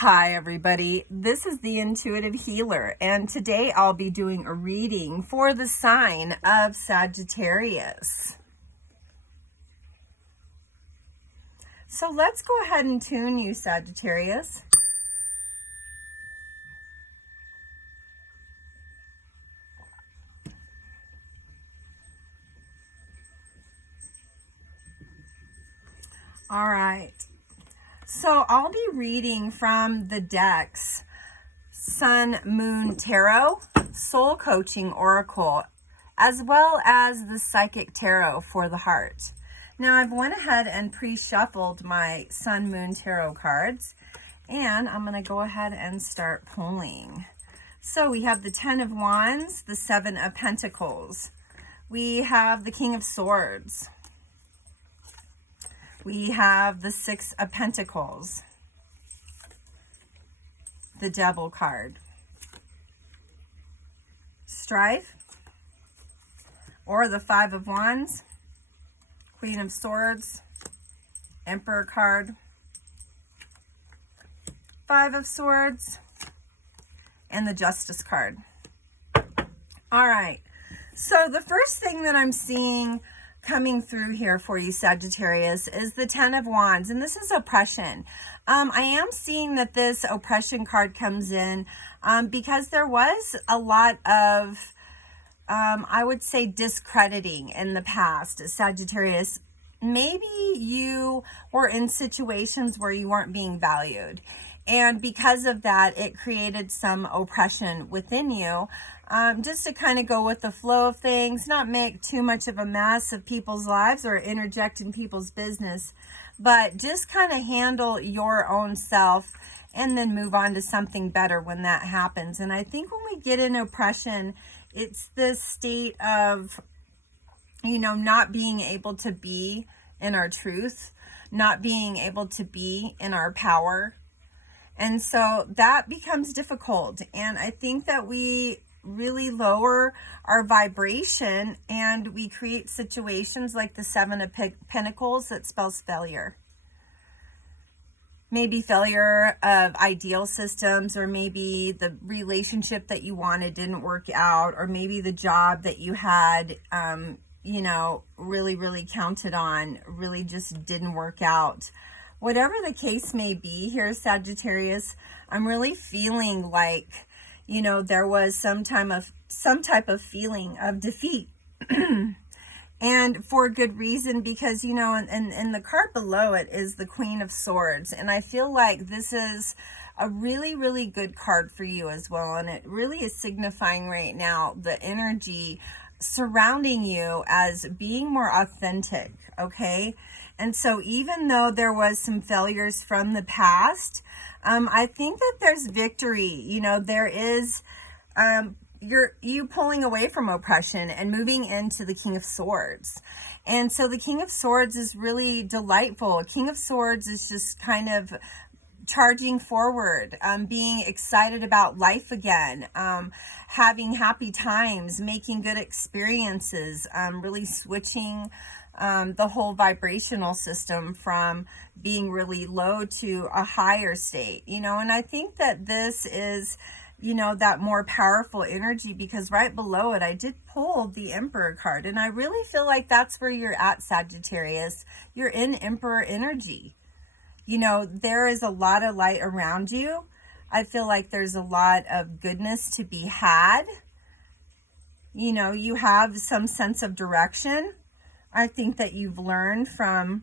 Hi everybody, this is the Intuitive Healer, and today I'll be doing a reading for the sign of Sagittarius. So let's go ahead and tune you, Sagittarius. All right. So I'll be reading from the decks, Sun, Moon, Tarot, Soul Coaching Oracle, as well as the Psychic Tarot for the Heart. Now I've went ahead and pre-shuffled my Sun, Moon, Tarot cards, and I'm going to go ahead and start pulling. So we have the Ten of Wands, the Seven of Pentacles. We have the King of Swords. We have the Six of Pentacles, the Devil card, Strife, or the Five of Wands, Queen of Swords, Emperor card, Five of Swords, and the Justice card. All right, so the first thing that I'm seeing coming through here for you, Sagittarius, is the Ten of Wands, and this is oppression. I am seeing that this oppression card comes in because there was a lot of, I would say, discrediting in the past, Sagittarius. Maybe you were in situations where you weren't being valued, and because of that, it created some oppression within you. Just to kind of go with the flow of things, not make too much of a mess of people's lives or interject in people's business, but just kind of handle your own self and then move on to something better when that happens. And I think when we get in oppression, it's this state of, not being able to be in our truth, not being able to be in our power. And so that becomes difficult. And I think that we really lower our vibration and we create situations like the Seven of Pentacles that spells failure. Maybe failure of ideal systems, or maybe the relationship that you wanted didn't work out, or maybe the job that you had, really counted on really just didn't work out. Whatever the case may be here, Sagittarius, I'm really feeling like there was some type of feeling of defeat. And for good reason, because, in the card below it is the Queen of Swords. And I feel like this is a really, really good card for you as well. And it really is signifying right now the energy surrounding you as being more authentic, okay? And so even though there was some failures from the past, I think that there's victory. There is you pulling away from oppression and moving into the King of Swords. And so the King of Swords is really delightful. King of Swords is just kind of charging forward, being excited about life again, having happy times, making good experiences, really switching the whole vibrational system from being really low to a higher state, and I think that this is, that more powerful energy, because right below it, I did pull the Emperor card, and I really feel like that's where you're at, Sagittarius. You're in Emperor energy. There is a lot of light around you. I feel like there's a lot of goodness to be had. You have some sense of direction. I think that you've learned from,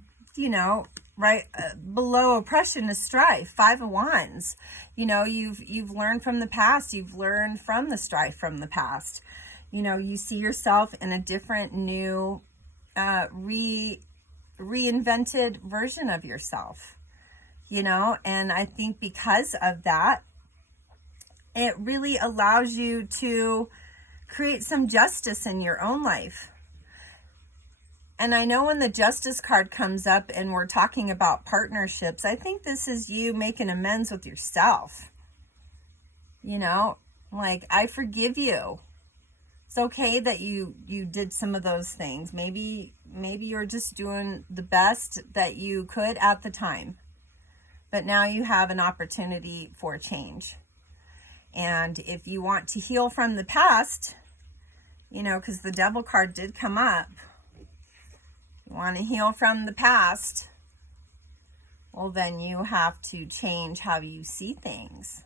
right below oppression is strife, Five of Wands. You've learned from the past. You've learned from the strife from the past. You see yourself in a different, new, reinvented version of yourself. And I think because of that, it really allows you to create some justice in your own life. And I know when the Justice card comes up and we're talking about partnerships, I think this is you making amends with yourself. Like, I forgive you. It's okay that you did some of those things. Maybe you're just doing the best that you could at the time. but now you have an opportunity for change. And if you want to heal from the past, you know, because the Devil card did come up, you want to heal from the past, well, then you have to change how you see things.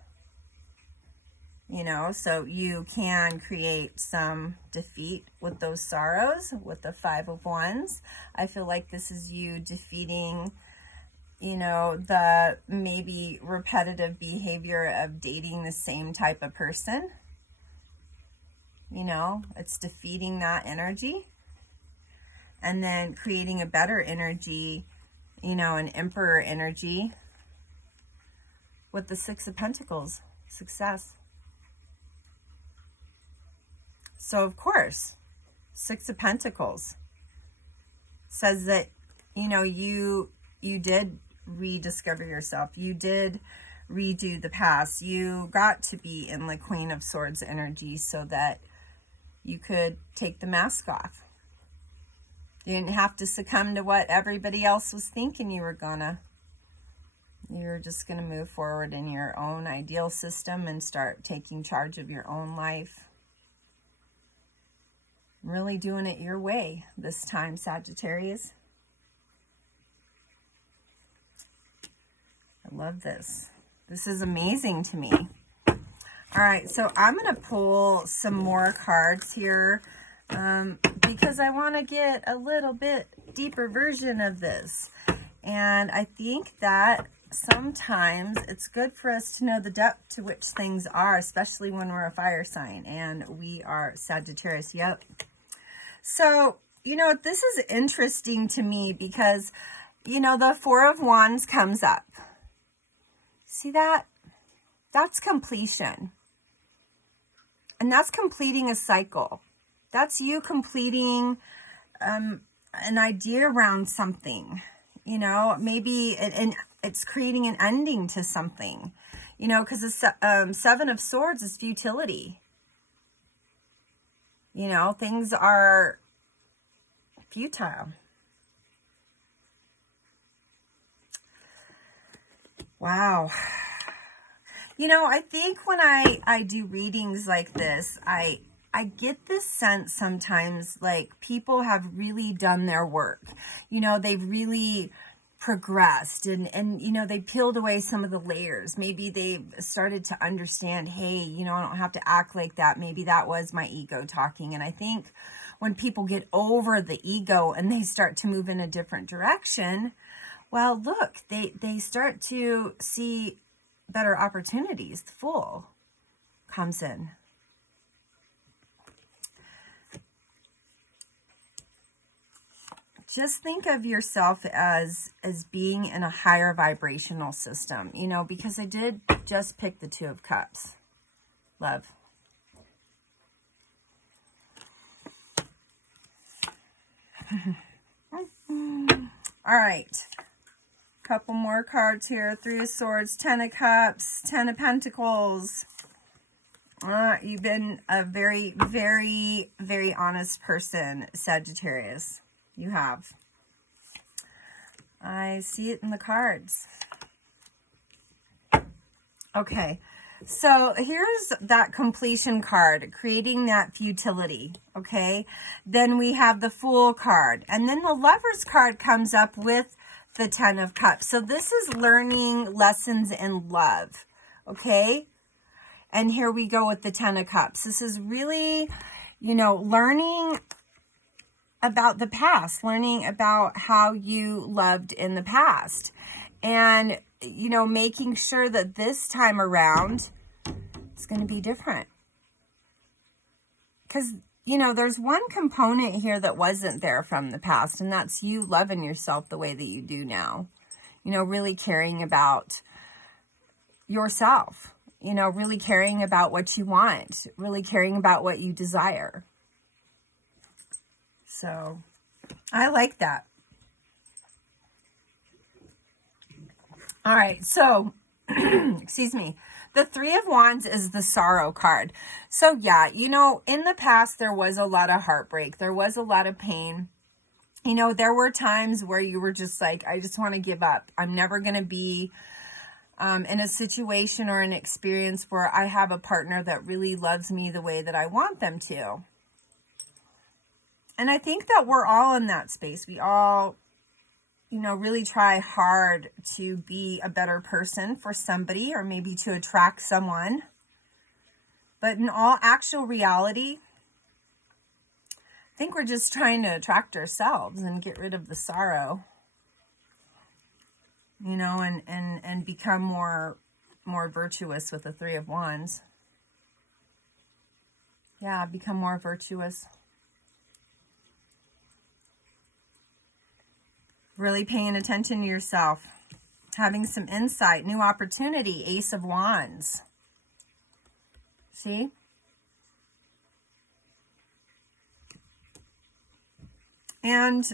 You know, so you can create some defeat with those sorrows, with the Five of Wands. I feel like this is you defeating, you know, the maybe repetitive behavior of dating the same type of person. You know, it's defeating that energy and then creating a better energy, you know, an Emperor energy with the Six of Pentacles, success. So, of course, Six of Pentacles says that, you know, you did rediscover yourself. You did redo the past. You got to be in the Queen of Swords energy so that you could take the mask off. You didn't have to succumb to what everybody else was thinking you were gonna. You're just gonna move forward in your own ideal system and start taking charge of your own life. Really doing it your way this time, Sagittarius. I love this. This is amazing to me. All right, so I'm going to pull some more cards here because I want to get a little bit deeper version of this. And I think that sometimes it's good for us to know the depth to which things are, especially when we're a fire sign. And we are Sagittarius. Yep. So, you know, this is interesting to me because, you know, the Four of Wands comes up. See that? That's completion. And that's completing a cycle. That's you completing an idea around something. You know, maybe it's creating an ending to something. You know, because the Seven of Swords is futility. You know, things are futile. Wow. You know, I think when I do readings like this, I get this sense sometimes like people have really done their work. You know, they've really progressed and you know, they peeled away some of the layers. Maybe they've started to understand, hey, you know, I don't have to act like that. Maybe that was my ego talking. And I think when people get over the ego and they start to move in a different direction, well, look, they start to see better opportunities. The Fool comes in. Just think of yourself as being in a higher vibrational system, you know, because I did just pick the Two of Cups. Love. All right. Couple more cards here. Three of Swords, Ten of Cups, Ten of Pentacles. You've been a very, very, very honest person, Sagittarius. You have. I see it in the cards. Okay. So here's that completion card, creating that futility, okay? Then we have the Fool card. And then the Lover's card comes up with the Ten of Cups. So this is learning lessons in love, okay? And here we go with the Ten of Cups. This is really, you know, learning about the past, learning about how you loved in the past. And, you know, making sure that this time around it's going to be different. Because, you know, there's one component here that wasn't there from the past, and that's you loving yourself the way that you do now. You know, really caring about yourself. You know, really caring about what you want. Really caring about what you desire. So, I like that. All right, so, excuse me. The Three of Wands is the Sorrow card. So, yeah, you know, in the past, there was a lot of heartbreak. There was a lot of pain. You know, there were times where you were just like, I just want to give up. I'm never going to be in a situation or an experience where I have a partner that really loves me the way that I want them to. And I think that we're all in that space. We all, really try hard to be a better person for somebody, or maybe to attract someone. But in all actual reality, I think we're just trying to attract ourselves and get rid of the sorrow, and become more virtuous with the Three of Wands. Yeah, become more virtuous. Really paying attention to yourself. Having some insight, new opportunity, Ace of Wands. See? And,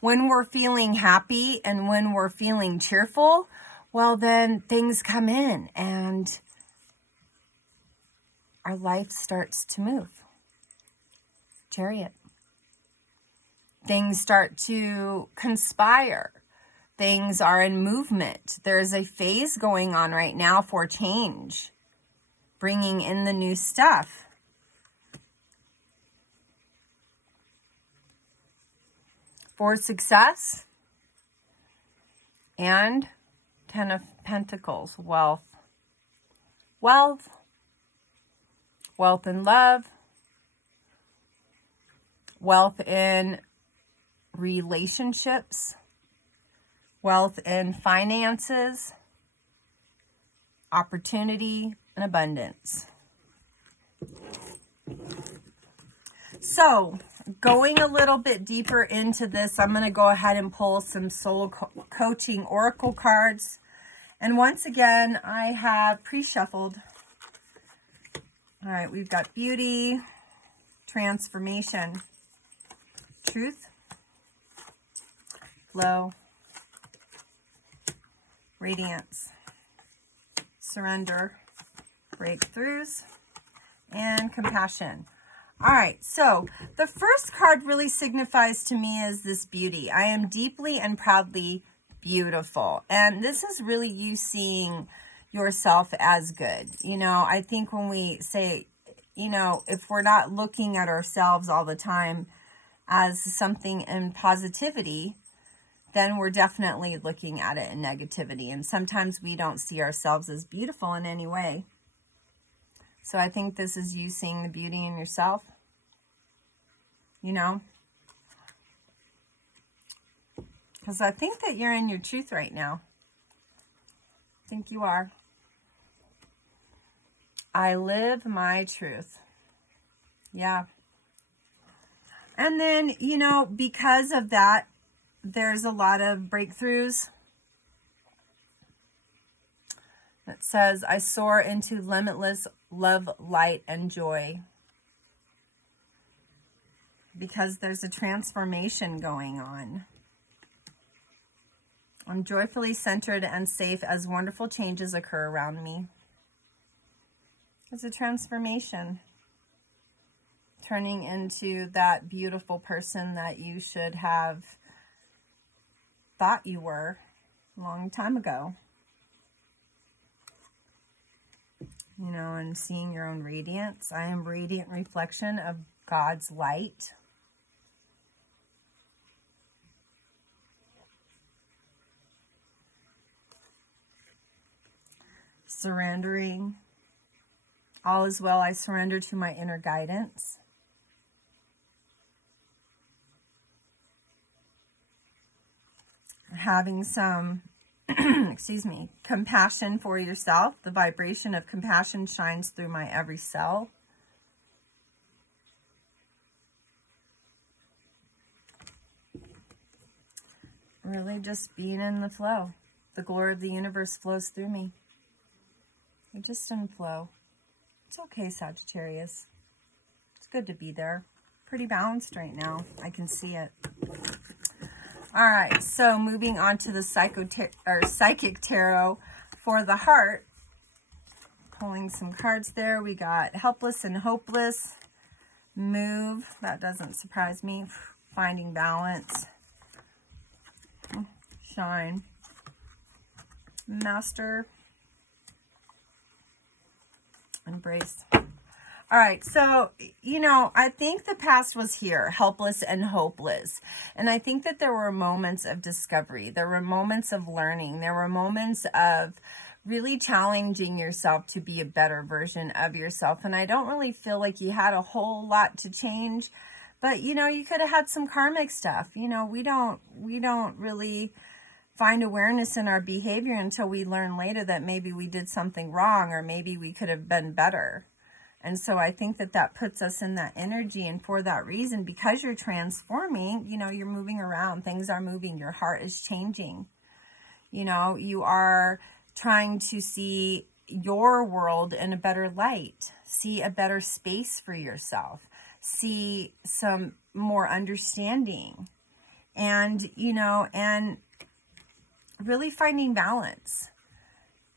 when we're feeling happy and when we're feeling cheerful, well, then things come in and our life starts to move. Chariot. Things start to conspire. Things are in movement. There's a phase going on right now for change, bringing in the new stuff. For success. And Ten of Pentacles, wealth. Wealth in love. Wealth in relationships, wealth in finances, opportunity, and abundance. So, going a little bit deeper into this, I'm going to go ahead and pull some soul coaching oracle cards. And once again, I have pre-shuffled. All right, we've got beauty, transformation, truth, flow, radiance, surrender, breakthroughs, and compassion. All right, so the first card really signifies to me is this beauty. I am deeply and proudly beautiful. And this is really you seeing yourself as good. I think when we say, if we're not looking at ourselves all the time as something in positivity, then we're definitely looking at it in negativity. And sometimes we don't see ourselves as beautiful in any way. So I think this is you seeing the beauty in yourself. Because I think that you're in your truth right now. I think you are. I live my truth. Yeah. And then, because of that, there's a lot of breakthroughs. It says, I soar into limitless love, light, and joy. Because there's a transformation going on. I'm joyfully centered and safe as wonderful changes occur around me. It's a transformation. Turning into that beautiful person that you should have thought you were a long time ago. And seeing your own radiance. I am radiant reflection of God's light. Surrendering. All is well. I surrender to my inner guidance. Having some, compassion for yourself. The vibration of compassion shines through my every cell. Really just being in the flow. The glory of the universe flows through me. You're just in flow. It's okay, Sagittarius. It's good to be there. Pretty balanced right now. I can see it. All right, so moving on to the psychic tarot for the heart. Pulling some cards there. We got helpless and hopeless. Move. That doesn't surprise me. Finding balance. Shine. Master. Embrace. All right, so, you know, I think the past was here, helpless and hopeless. And I think that there were moments of discovery. There were moments of learning. There were moments of really challenging yourself to be a better version of yourself. And I don't really feel like you had a whole lot to change. But, you know, you could have had some karmic stuff. You know, we don't really find awareness in our behavior until we learn later that maybe we did something wrong, or maybe we could have been better. And so I think that that puts us in that energy. And for that reason, because you're transforming, you know, you're moving around, things are moving, your heart is changing. You know, you are trying to see your world in a better light, see a better space for yourself, see some more understanding, and, you know, and really finding balance.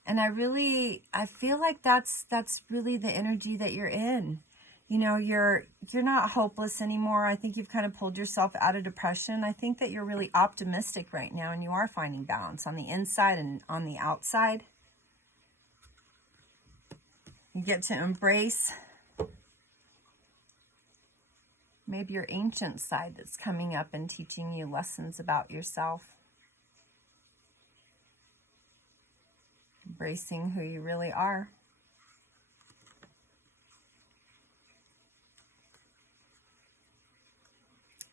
And I feel like that's really the energy that you're in. You know, you're not hopeless anymore. I think you've kind of pulled yourself out of depression. I think that you're really optimistic right now, and you are finding balance on the inside and on the outside. You get to embrace maybe your ancient side that's coming up and teaching you lessons about yourself. Embracing who you really are.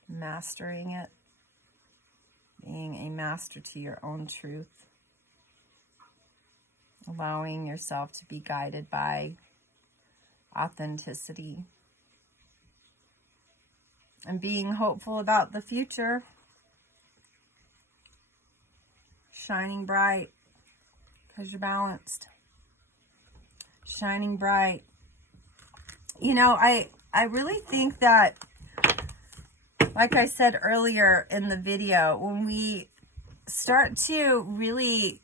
Mastering it. Being a master to your own truth. Allowing yourself to be guided by authenticity. And being hopeful about the future. Shining bright. Because you're balanced. Shining bright. You know, I really think that, like I said earlier in the video, when we start to really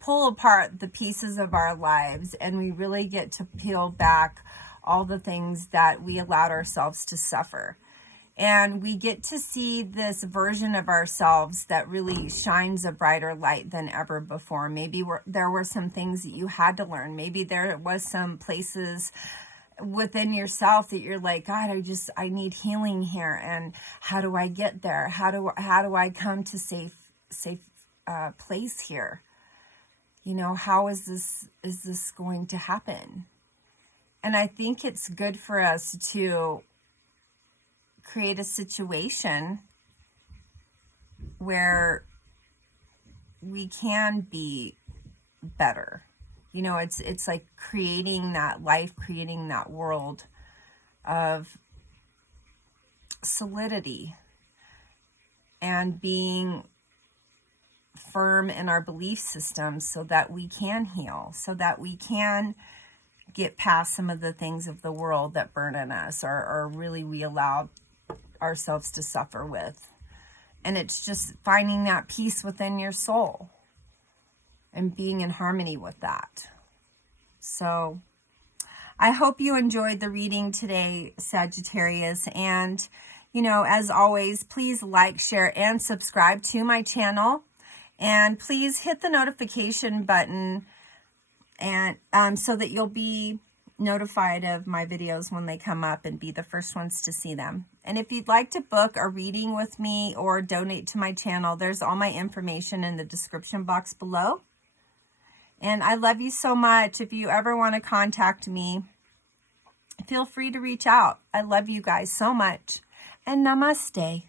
pull apart the pieces of our lives and we really get to peel back all the things that we allowed ourselves to suffer, and we get to see this version of ourselves that really shines a brighter light than ever before. Maybe there were some things that you had to learn. Maybe there was some places within yourself that you're like, God, I need healing here. And how do I get there? How do I come to safe place here? You know, how is this going to happen? And I think it's good for us to create a situation where we can be better. You know, it's like creating that life, creating that world of solidity and being firm in our belief systems so that we can heal, so that we can get past some of the things of the world that burn in us or really we allow ourselves to suffer with. And it's just finding that peace within your soul and being in harmony with that. So I hope you enjoyed the reading today, Sagittarius. And, you know, as always, please like, share, and subscribe to my channel. And please hit the notification button and so that you'll be notified of my videos when they come up and be the first ones to see them. And if you'd like to book a reading with me or donate to my channel, there's all my information in the description box below. And I love you so much. If you ever want to contact me, feel free to reach out. I love you guys so much. And namaste.